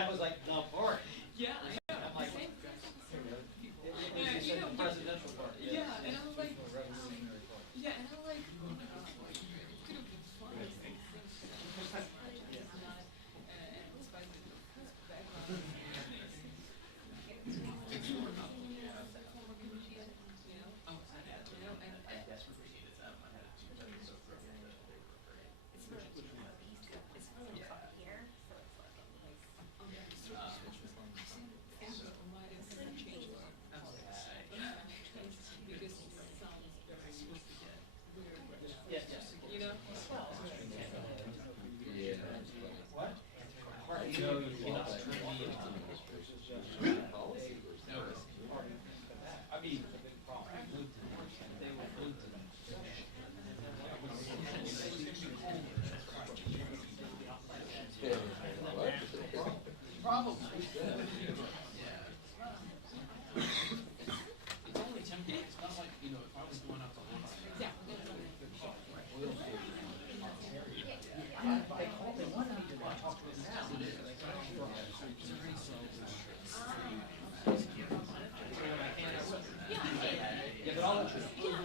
that was like the party. Yeah, I know. I'm like, Same. yeah, you said the presidential party. Yeah, and I was like, yeah, and I was like, oh my God, like, it could have been fun. It's not, despite the background. Former comedian, you know, and I desperately needed them. I had two judges so broken that they were great. It's really up here, so it's like a nice. Because it sounds very weird. Yes, yes. You know? Yeah. What? You know, you're not turning me into No. I mean, it's a big problem. They were moved to Probably. Yeah. It's only temporary. It's not like, you know, if I was going out to lunch. Yeah. They wanted me to talk to them now. Yeah, but I'll let you know.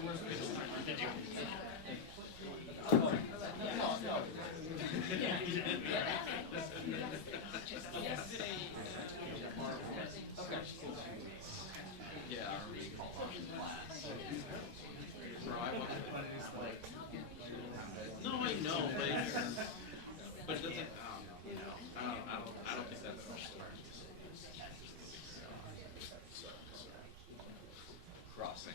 Yeah, our recall option class. Bro, I wasn't like. No, I know, but it doesn't. You know, I don't think that's much smart. Crossing.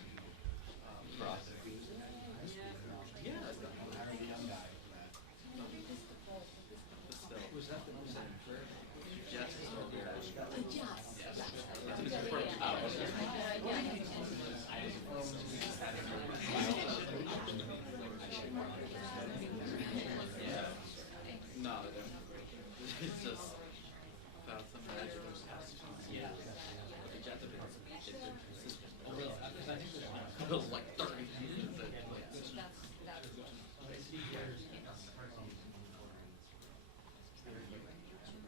Yeah. Was that the most prayer? Yes. Yeah. No, they don't. It's just about some magical stuff. Yeah. It's just consistent. Oh, really? Because I think there's It was like 30 years.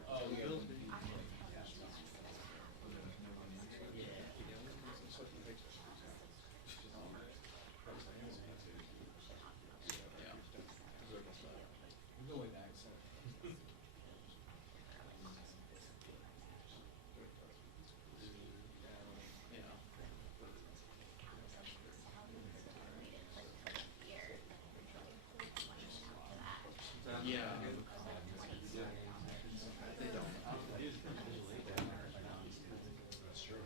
Oh, really? Go way back, so. Yeah. They don't. That's true.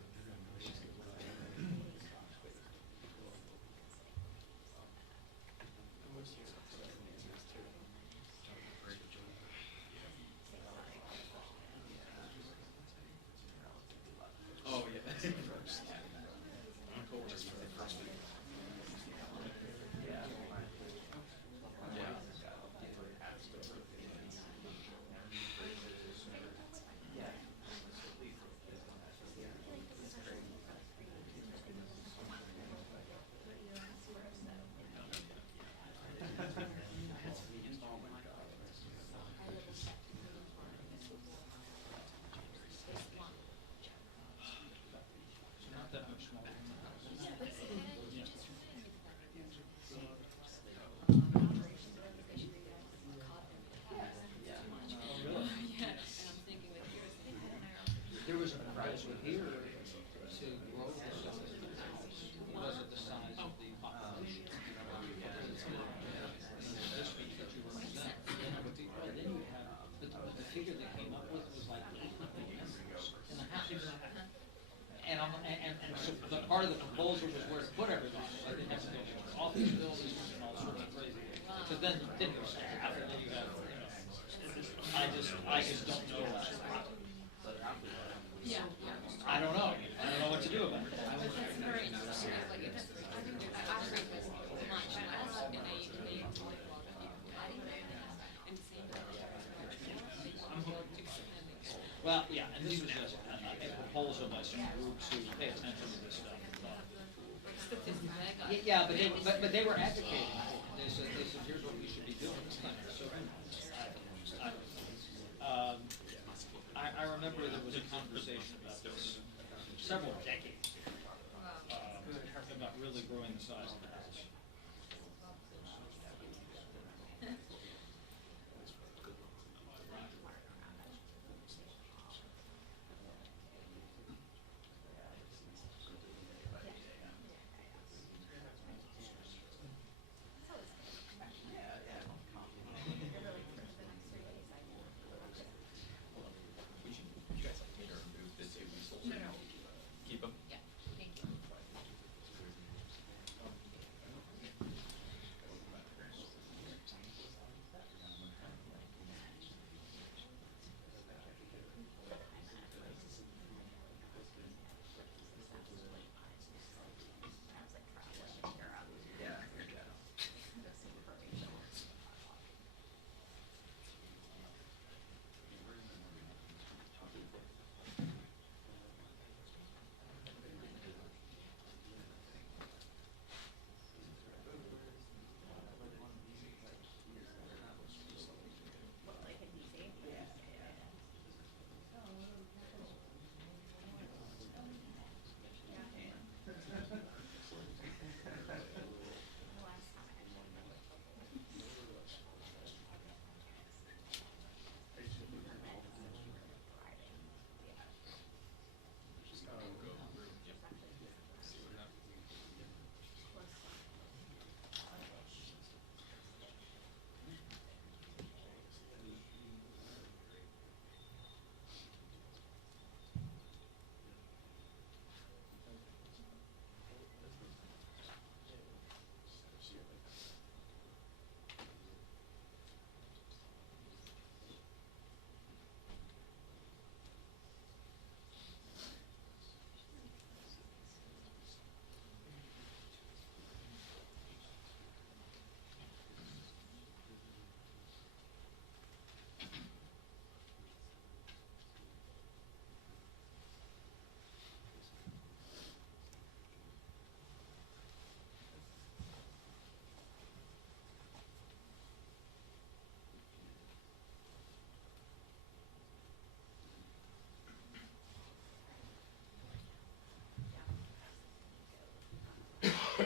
Oh, yeah. Uncle just for the first week. Yeah. Yeah. Not that much smaller. Yeah, and I'm thinking like, There was a proposal here to grow the size of the house because of the size of the population. This week that you represent. And then you have, the figure they came up with was like 800 members in the house. And so the part of the proposal was where to put everybody, like they have to go for office buildings and all sorts of crazy. Because then you have, and then you have, I just don't know what's the problem. yeah. I don't know what to do about it. But that's very interesting. Like, I think I've read this much, and they and seeing Well, yeah, and this was just a proposal by some groups who pay attention to this stuff. Yeah, but they were advocating for it. They said here's what we should be doing. So I I remember there was a conversation about this several decades ago, about really growing the size of the house. You guys like me to remove the two weasels? No, no. Keep them? Yeah, thank you.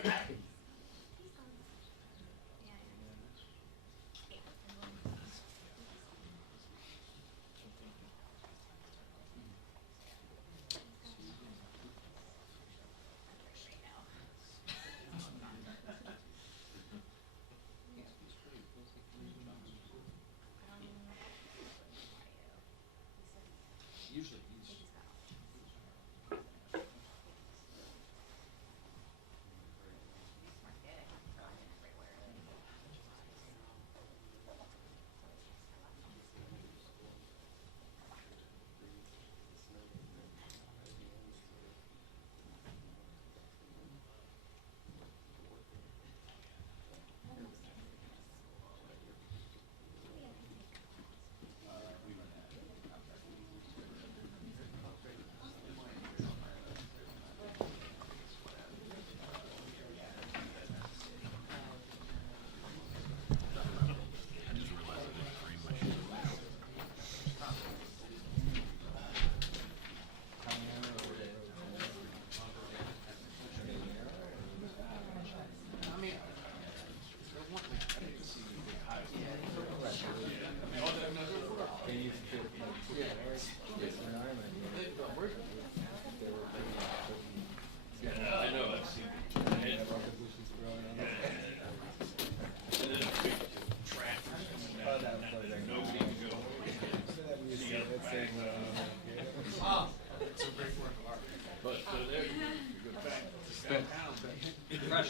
Yeah. Usually he's.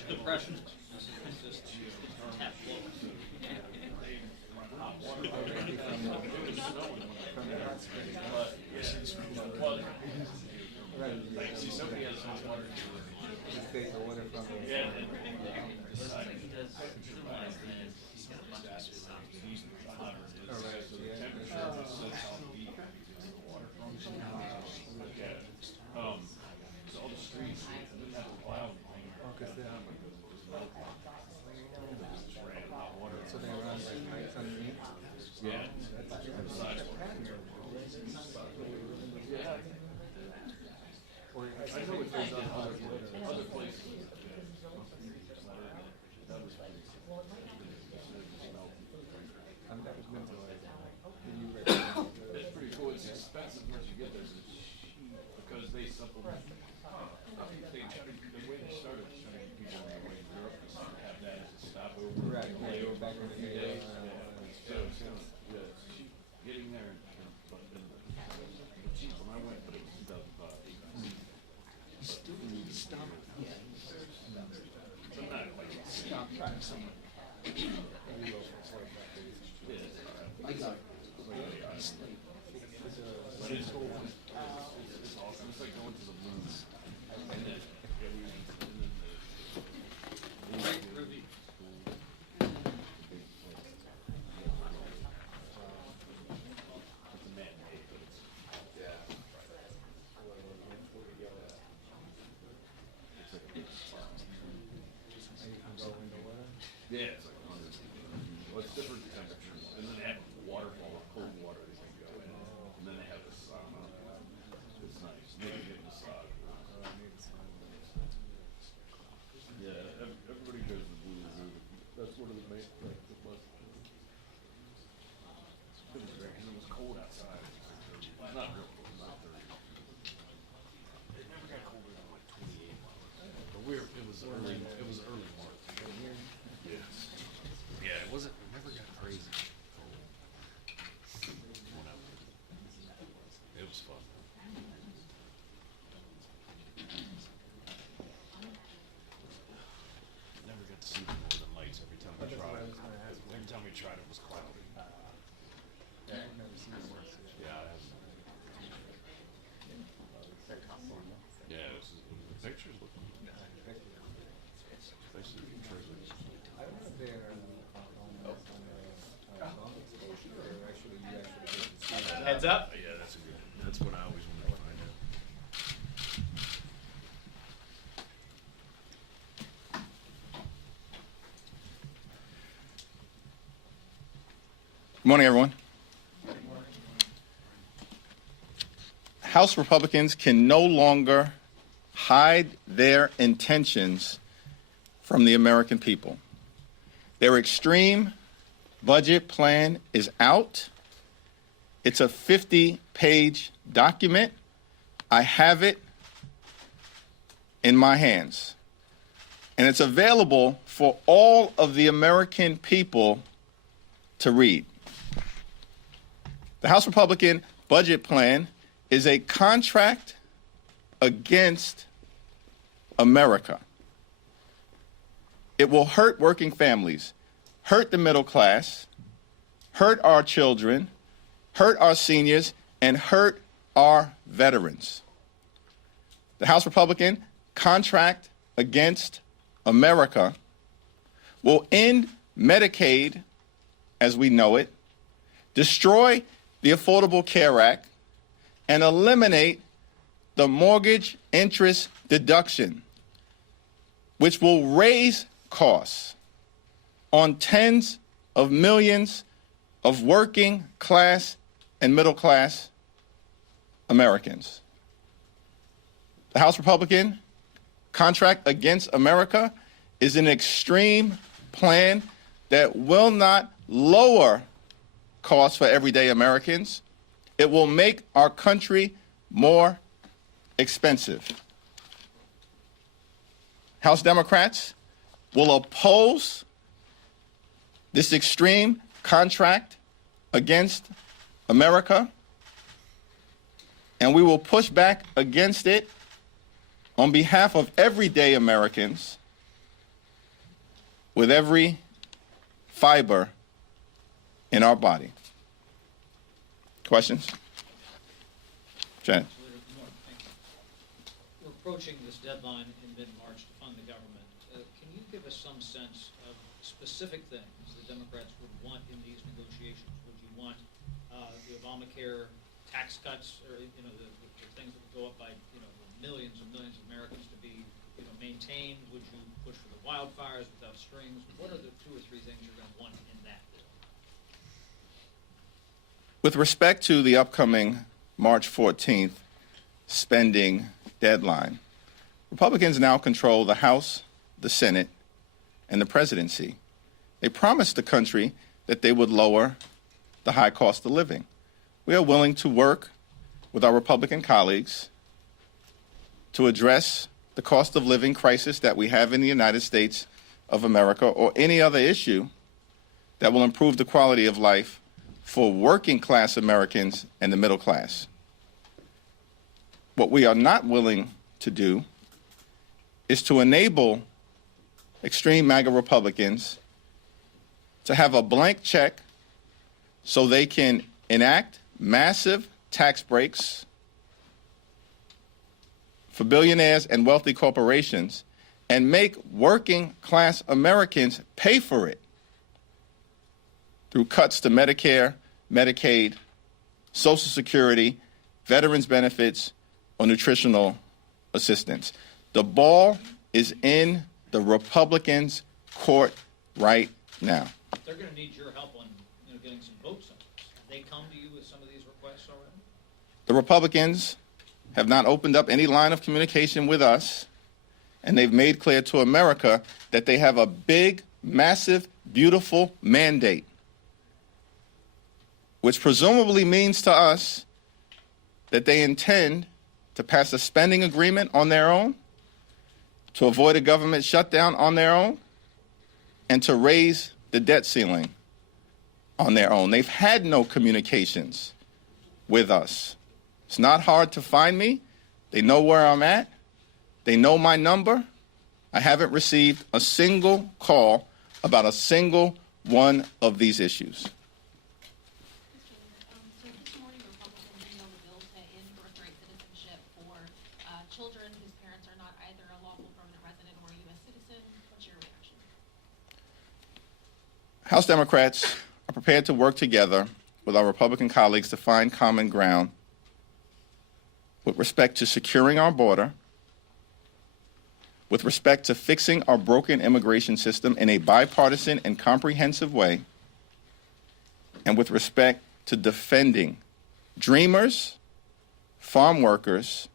Depression. Just tap flow. Yeah. know what they've done other places. It's pretty cool. It's expensive once you get there because they supplement. The way they started showing people on their way to Europe is to have that as a stopover. Right, layover back in the day. So it's cheap getting there and cheap when I went, but it was 2005. Still need to stop. Yeah. But not like Stop trying somewhere. I got it. But it's cool. It's awesome. It's like going to the moon. And then Great review. it's a man-made, but it's yeah, it's like 100. Well, it's different temperatures, and then they have waterfall, cold water they can go in, and then they have the sauna. It's nice. Maybe get a massage. Yeah, everybody goes to Blue Lagoon. That's one of the main, like, the most. It was great, and it was cold outside. It was not real cold, not 30. It never got colder than like 28. But it was early March. Yeah. Yeah, it never got crazy cold. Whatever. It was fun. Never got to see the northern lights. Every time we tried it, it was cloudy. Yeah, I've never seen it worse. Yeah, I haven't. Yeah, the pictures look especially in trailers. I don't know if they're on exposure or actually you actually get to see that. Heads up. Yeah, that's what I always wanted to find out. Good morning, everyone. House Republicans can no longer hide their intentions from the American people. Their extreme budget plan is out. It's a 50-page document. I have it in my hands. And it's available for all of the American people to read. The House Republican budget plan is a contract against America. It will hurt working families, hurt the middle class, hurt our children, hurt our seniors, and hurt our veterans. The House Republican contract against America will end Medicaid as we know it, destroy the Affordable Care Act, and eliminate the mortgage interest deduction, which will raise costs on tens of millions of working class and middle class Americans. The House Republican contract against America is an extreme plan that will not lower costs for everyday Americans. It will make our country more expensive. House Democrats will oppose this extreme contract against America, and we will push back against it on behalf of everyday Americans with every fiber in our body. Questions? Janet. We're approaching this deadline in mid-March to fund the government. Can you give us some sense of specific things the Democrats would want in these negotiations? Would you want the Obamacare tax cuts, or the things that would go up by millions and millions of Americans to be maintained? Would you push for the wildfires without strings? What are the 2 or 3 things you're going to want in that bill? With respect to the upcoming March 14th spending deadline, Republicans now control the House, the Senate, and the presidency. They promised the country that they would lower the high cost of living. We are willing to work with our Republican colleagues to address the cost of living crisis that we have in the United States of America, or any other issue that will improve the quality of life for working class Americans and the middle class. What we are not willing to do is to enable extreme MAGA Republicans to have a blank check so they can enact massive tax breaks for billionaires and wealthy corporations and make working class Americans pay for it through cuts to Medicare, Medicaid, Social Security, veterans benefits, or nutritional assistance. The ball is in the Republicans' court right now. They're going to need your help on getting some votes on this. Have they come to you with some of these requests already? The Republicans have not opened up any line of communication with us, and they've made clear to America that they have a big, massive, beautiful mandate, which presumably means to us that they intend to pass a spending agreement on their own, to avoid a government shutdown on their own, and to raise the debt ceiling on their own. They've had no communications with us. It's not hard to find me. They know where I'm at. They know my number. I haven't received a single call about a single one of these issues. So this morning, Republicans emailed a bill to end birthright citizenship for children whose parents are not either a lawful permanent resident or a U.S. citizen. What's your reaction? House Democrats are prepared to work together with our Republican colleagues to find common ground with respect to securing our border, with respect to fixing our broken immigration system in a bipartisan and comprehensive way, and with respect to defending dreamers, farm workers,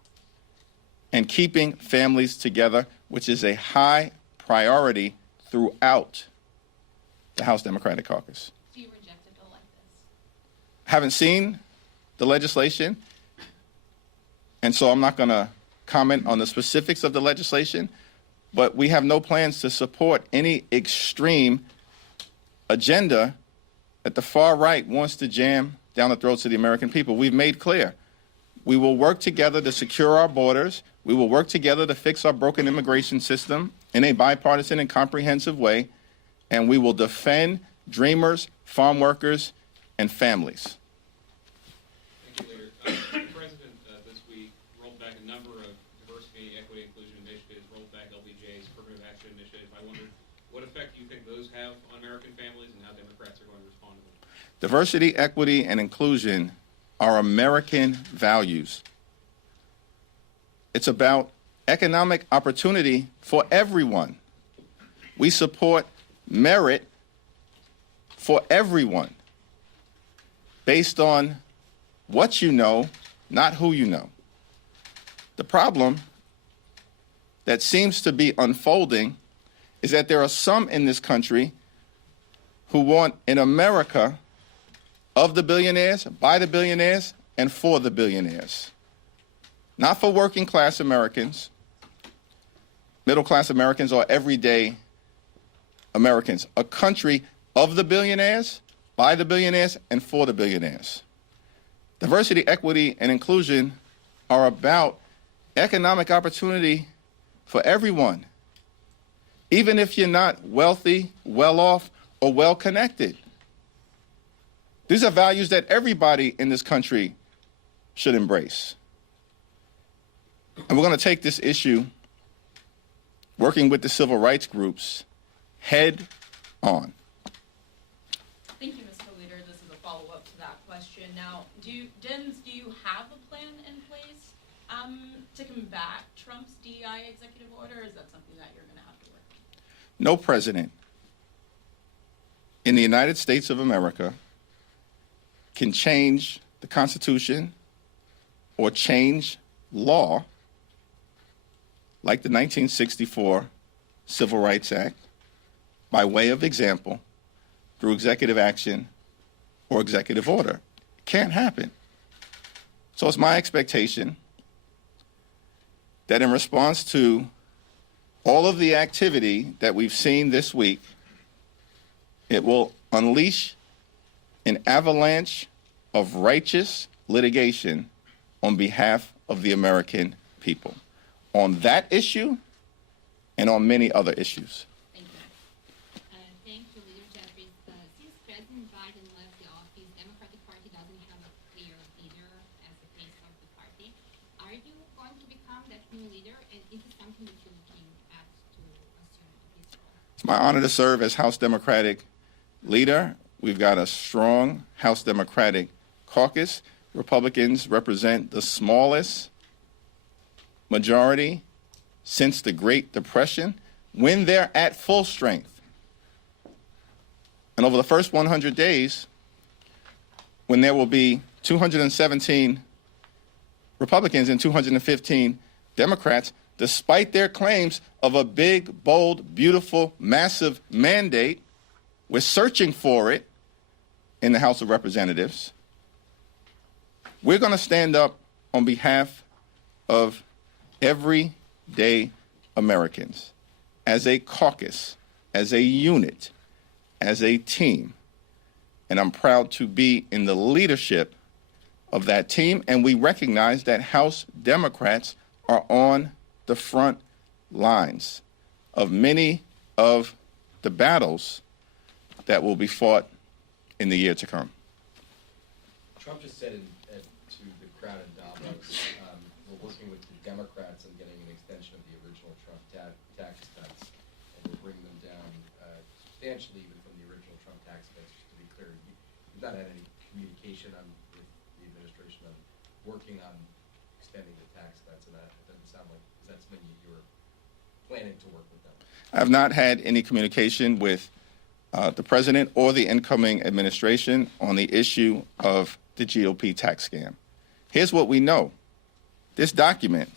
and keeping families together, which is a high priority throughout the House Democratic Caucus. Do you reject a bill like this? Haven't seen the legislation, and so I'm not going to comment on the specifics of the legislation, but we have no plans to support any extreme agenda that the far right wants to jam down the throats of the American people. We've made clear we will work together to secure our borders. We will work together to fix our broken immigration system in a bipartisan and comprehensive way, and we will defend dreamers, farm workers, and families. Thank you, Leader. The President this week rolled back a number of diversity, equity, inclusion initiatives, rolled back LBJ's affirmative action initiative. I wondered what effect do you think those have on American families and how Democrats are going to respond to them? Diversity, equity, and inclusion are American values. It's about economic opportunity for everyone. We support merit for everyone based on what you know, not who you know. The problem that seems to be unfolding is that there are some in this country who want an America of the billionaires, by the billionaires, and for the billionaires. Not for working class Americans, middle class Americans, or everyday Americans. A country of the billionaires, by the billionaires, and for the billionaires. Diversity, equity, and inclusion are about economic opportunity for everyone, even if you're not wealthy, well off, or well connected. These are values that everybody in this country should embrace. And we're going to take this issue, working with the civil rights groups, head on. Thank you, Mr. Leader. This is a follow-up to that question. Now, do you have a plan in place to combat Trump's DEI executive order, or is that something that you're going to have to work on? No president in the United States of America can change the Constitution or change law like the 1964 Civil Rights Act, by way of example, through executive action or executive order. It can't happen. So it's my expectation that in response to all of the activity that we've seen this week, it will unleash an avalanche of righteous litigation on behalf of the American people on that issue and on many other issues. Thank you. Thank you, Leader Jeffries. Since President Biden left the office, Democratic Party doesn't have a clear leader as the face of the party. Are you going to become that new leader, and is it something that you're looking at to assume this role? It's my honor to serve as House Democratic leader. We've got a strong House Democratic caucus. Republicans represent the smallest majority since the Great Depression when they're at full strength. And over the first 100 days, when there will be 217 Republicans and 215 Democrats, despite their claims of a big, bold, beautiful, massive mandate, we're searching for it in the House of Representatives. We're going to stand up on behalf of everyday Americans as a caucus, as a unit, as a team. And I'm proud to be in the leadership of that team. And we recognize that House Democrats are on the front lines of many of the battles that will be fought in the year to come. Trump just said to the crowd in Davos, we're working with the Democrats on getting an extension of the original Trump tax cuts, and we'll bring them down substantially even from the original Trump tax cuts. Just to be clear, you've not had any communication with the administration on working on extending the tax cuts, and that doesn't sound like that's something you were planning to work with them. I have not had any communication with the president or the incoming administration on the issue of the GOP tax scam. Here's what we know. This document,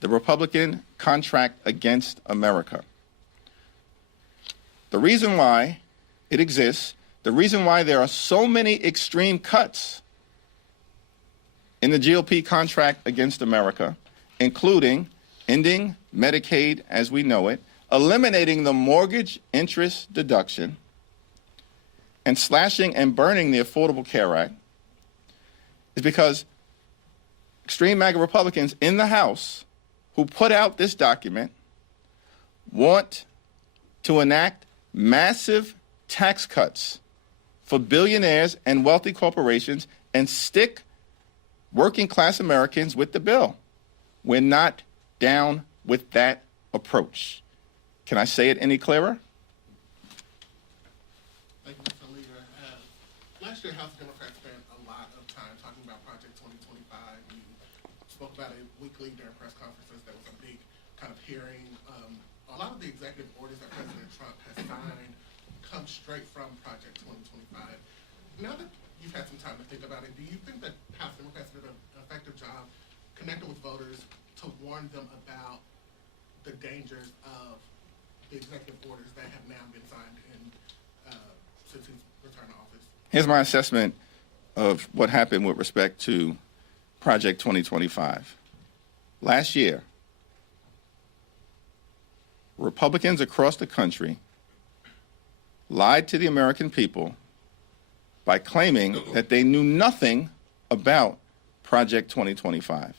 the Republican Contract Against America, the reason why it exists, the reason why there are so many extreme cuts in the GOP Contract Against America, including ending Medicaid as we know it, eliminating the mortgage interest deduction, and slashing and burning the Affordable Care Act, is because extreme MAGA Republicans in the House who put out this document want to enact massive tax cuts for billionaires and wealthy corporations and stick working class Americans with the bill. We're not down with that approach. Can I say it any clearer? Thank you, Mr. Leader. Last year, House Democrats spent a lot of time talking about Project 2025. You spoke about it weekly during press conferences. There was a big kind of hearing. A lot of the executive orders that President Trump has signed come straight from Project 2025. Now that you've had some time to think about it, do you think that House Democrats did an effective job connecting with voters to warn them about the dangers of the executive orders that have now been signed since his return to office? Here's my assessment of what happened with respect to Project 2025. Last year, Republicans across the country lied to the American people by claiming that they knew nothing about Project 2025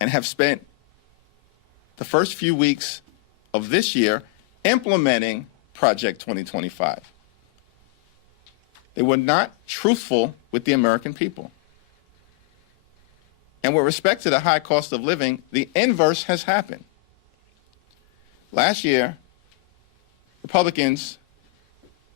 and have spent the first few weeks of this year implementing Project 2025. They were not truthful with the American people. And with respect to the high cost of living, the inverse has happened. Last year, Republicans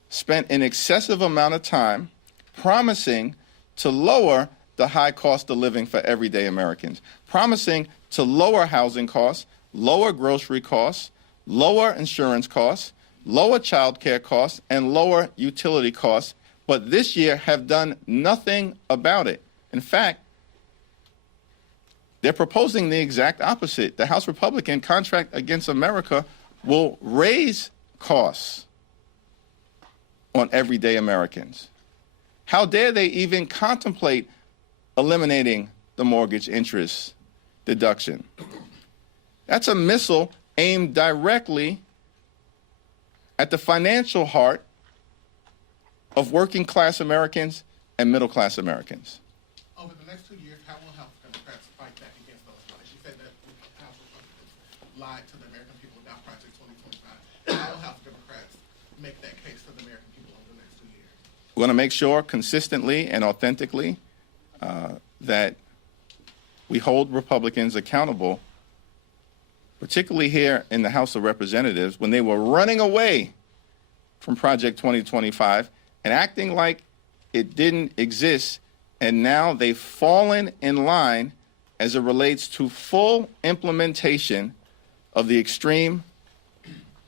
spent an excessive amount of time promising to lower the high cost of living for everyday Americans, promising to lower housing costs, lower grocery costs, lower insurance costs, lower child care costs, and lower utility costs, but this year have done nothing about it. In fact, They're proposing the exact opposite. The House Republican Contract Against America will raise costs on everyday Americans. How dare they even contemplate eliminating the mortgage interest deduction? That's a missile aimed directly at the financial heart of working class Americans and middle class Americans. Over the next 2 years, how will House Democrats fight back against those lies? You said that House Republicans lied to the American people about Project 2025. How will House Democrats make that case to the American people over the next 2 years? We're going to make sure consistently and authentically that we hold Republicans accountable, particularly here in the House of Representatives, when they were running away from Project 2025 and acting like it didn't exist, and now they've fallen in line as it relates to full implementation of the extreme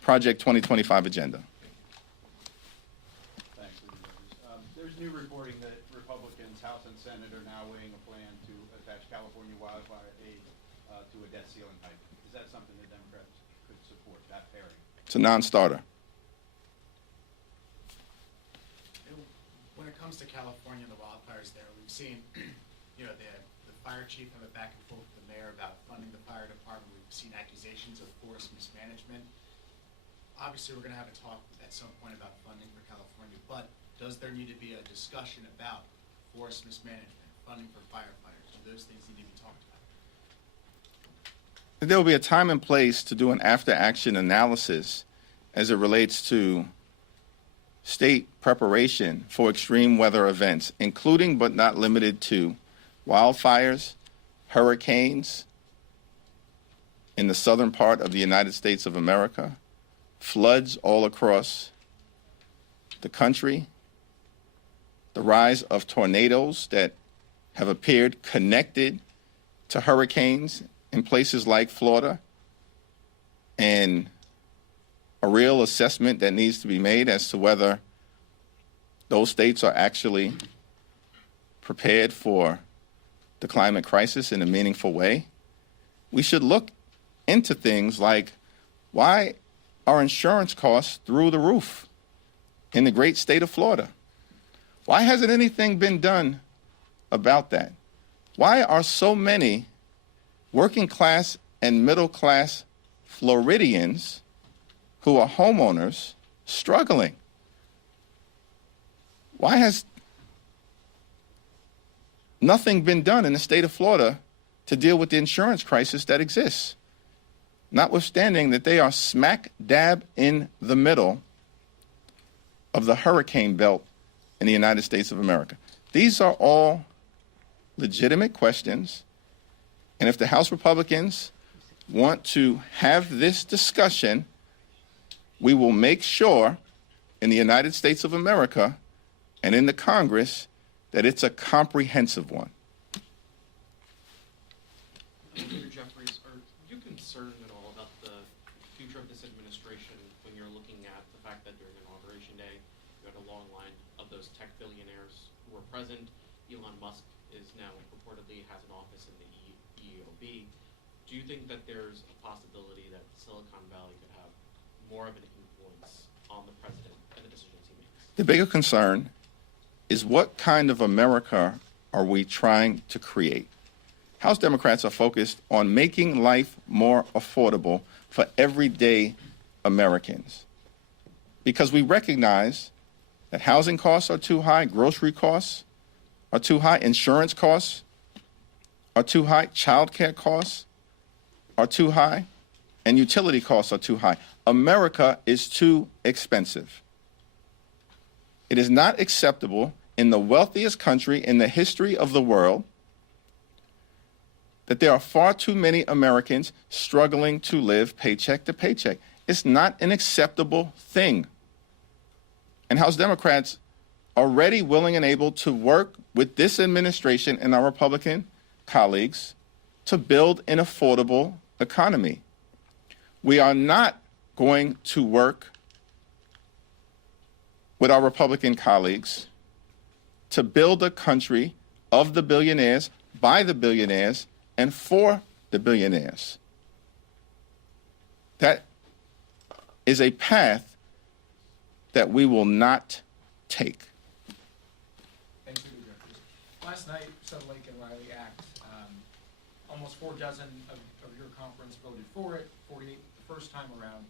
Project 2025 agenda. Thanks, Leader Jeffries. There's new reporting that Republicans, House and Senate, are now weighing a plan to attach California wildfire aid to a debt ceiling hike. Is that something that Democrats could support, that pairing? It's a non-starter. When it comes to California and the wildfires there, we've seen, the fire chief have a back and forth with the mayor about funding the fire department. We've seen accusations of forest mismanagement. Obviously, we're going to have a talk at some point about funding for California, but does there need to be a discussion about forest mismanagement, funding for firefighters? Do those things need to be talked about? There will be a time and place to do an after-action analysis as it relates to state preparation for extreme weather events, including but not limited to wildfires, hurricanes in the southern part of the United States of America, floods all across the country, the rise of tornadoes that have appeared connected to hurricanes in places like Florida, and a real assessment that needs to be made as to whether those states are actually prepared for the climate crisis in a meaningful way. We should look into things like, why are insurance costs through the roof in the great state of Florida? Why hasn't anything been done about that? Why are so many working class and middle class Floridians who are homeowners struggling? Why has nothing been done in the state of Florida to deal with the insurance crisis that exists, notwithstanding that they are smack dab in the middle of the hurricane belt in the United States of America? These are all legitimate questions, and if the House Republicans want to have this discussion, we will make sure in the United States of America and in the Congress that it's a comprehensive one. Leader Jeffries, are you concerned at all about the future of this administration when you're looking at the fact that during Inauguration Day, you had a long line of those tech billionaires who were present? Elon Musk is now reportedly has an office in the EOB. Do you think that there's a possibility that Silicon Valley could have more of an influence on the president and the decisions he makes? The bigger concern is, what kind of America are we trying to create? House Democrats are focused on making life more affordable for everyday Americans, because we recognize that housing costs are too high, grocery costs are too high, insurance costs are too high, child care costs are too high, and utility costs are too high. America is too expensive. It is not acceptable in the wealthiest country in the history of the world that there are far too many Americans struggling to live paycheck to paycheck. It's not an acceptable thing. And House Democrats are ready, willing, and able to work with this administration and our Republican colleagues to build an affordable economy. We are not going to work with our Republican colleagues to build a country of the billionaires, by the billionaires, and for the billionaires. That is a path that we will not take. Thanks, Senator Jeffries. Last night, Southern Lake and Riley Act, almost 4 dozen of your conference voted for it, 48 the first time around.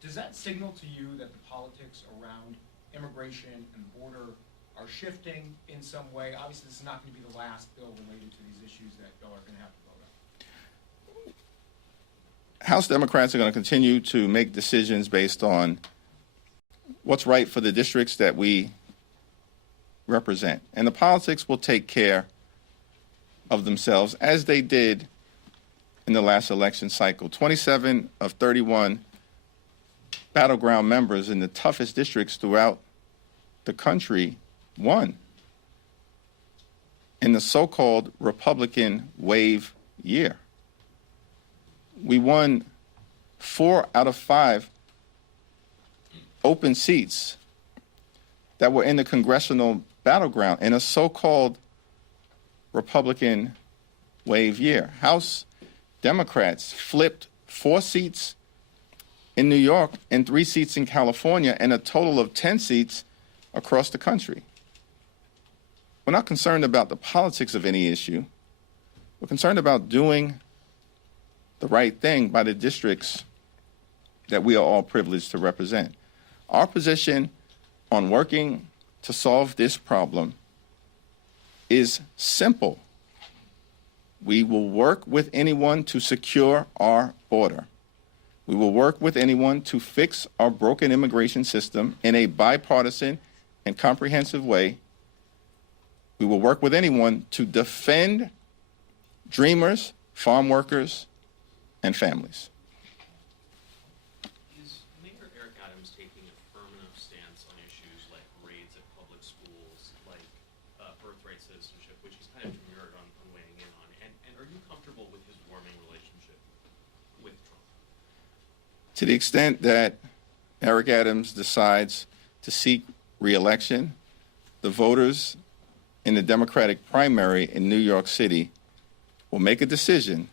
Does that signal to you that the politics around immigration and the border are shifting in some way? Obviously, this is not going to be the last bill related to these issues that y'all are going to have to vote on. House Democrats are going to continue to make decisions based on what's right for the districts that we represent. And the politics will take care of themselves, as they did in the last election cycle. 27 of 31 battleground members in the toughest districts throughout the country won in the so-called Republican wave year. We won 4 out of 5 open seats that were in the congressional battleground in a so-called Republican wave year. House Democrats flipped 4 seats in New York and 3 seats in California, and a total of 10 seats across the country. We're not concerned about the politics of any issue. We're concerned about doing the right thing by the districts that we are all privileged to represent. Our position on working to solve this problem is simple. We will work with anyone to secure our border. We will work with anyone to fix our broken immigration system in a bipartisan and comprehensive way. We will work with anyone to defend dreamers, farm workers, and families. Is Mayor Eric Adams taking a firm enough stance on issues like raids at public schools, like birthright citizenship, which he's kind of demurred on weighing in on? And are you comfortable with his warming relationship with Trump? To the extent that Eric Adams decides to seek re-election, the voters in the Democratic primary in New York City will make a decision,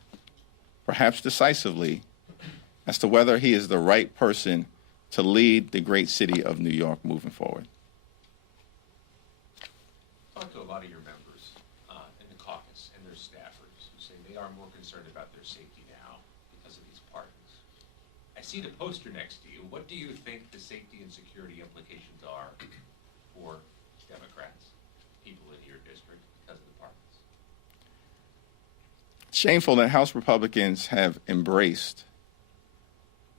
perhaps decisively, as to whether he is the right person to lead the great city of New York moving forward. Talk to a lot of your members in the caucus and their staffers who say they are more concerned about their safety now because of these pardons. I see the poster next to you. What do you think the safety and security implications are for Democrats, people in your district, because of the pardons? Shameful that House Republicans have embraced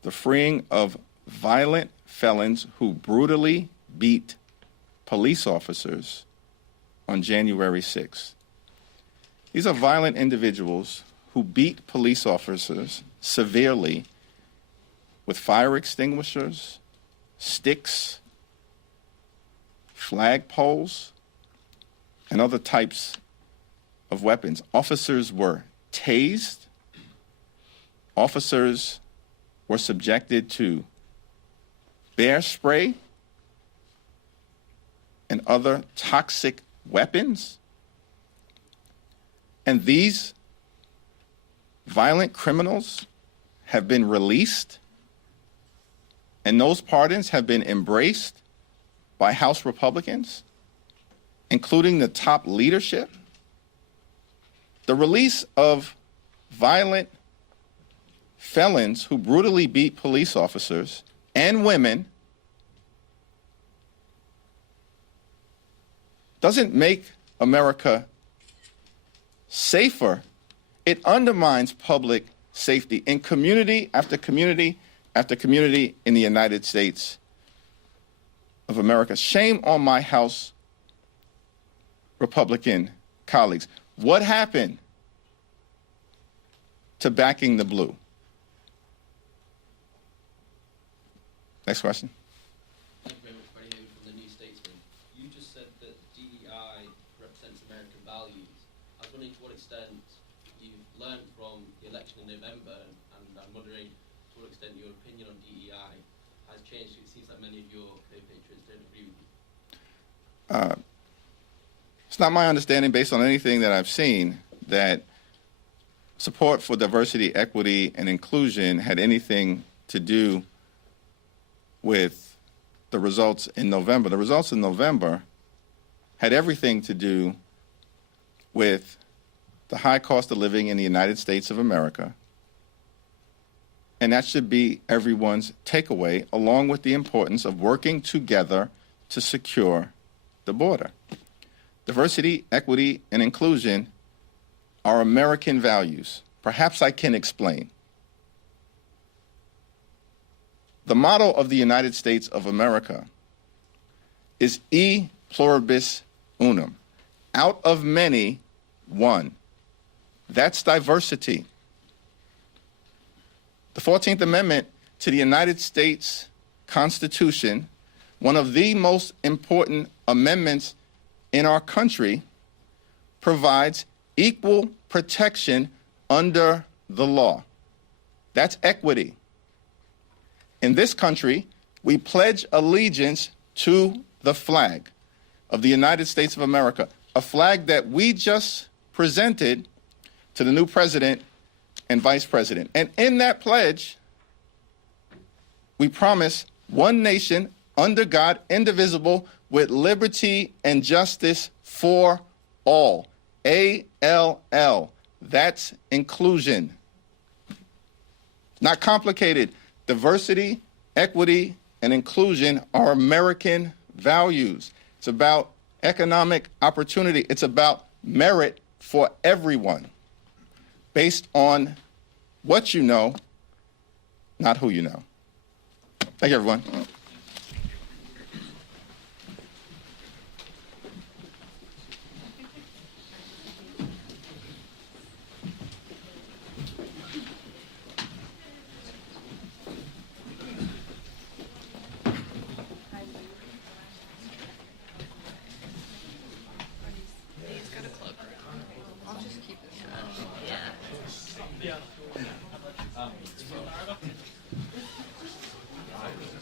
the freeing of violent felons who brutally beat police officers on January 6th. These are violent individuals who beat police officers severely with fire extinguishers, sticks, flagpoles, and other types of weapons. Officers were tased. Officers were subjected to bear spray and other toxic weapons. And these violent criminals have been released, and those pardons have been embraced by House Republicans, including the top leadership. The release of violent felons who brutally beat police officers and women doesn't make America safer. It undermines public safety in community after community after community in the United States of America. Shame on my House Republican colleagues. What happened to backing the blue? Next question. Thank you very much, Freddie Hayward from the New Statesman. You just said that DEI represents American values. I was wondering to what extent you've learned from the election in November, and I'm wondering to what extent your opinion on DEI has changed. It seems like many of your co-patriots don't agree with you. It's not my understanding, based on anything that I've seen, that support for diversity, equity, and inclusion had anything to do with the results in November. The results in November had everything to do with the high cost of living in the United States of America. And that should be everyone's takeaway, along with the importance of working together to secure the border. Diversity, equity, and inclusion are American values. Perhaps I can explain. The motto of the United States of America is E pluribus unum, out of many, one. That's diversity. The 14th Amendment to the United States Constitution, one of the most important amendments in our country, provides equal protection under the law. That's equity. In this country, we pledge allegiance to the flag of the United States of America, a flag that we just presented to the new president and vice president. And in that pledge, we promise one nation under God, indivisible, with liberty and justice for all. ALL. That's inclusion. Not complicated. Diversity, equity, and inclusion are American values. It's about economic opportunity. It's about merit for everyone, based on what you know, not who you know. Thank you, everyone.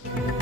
Yeah.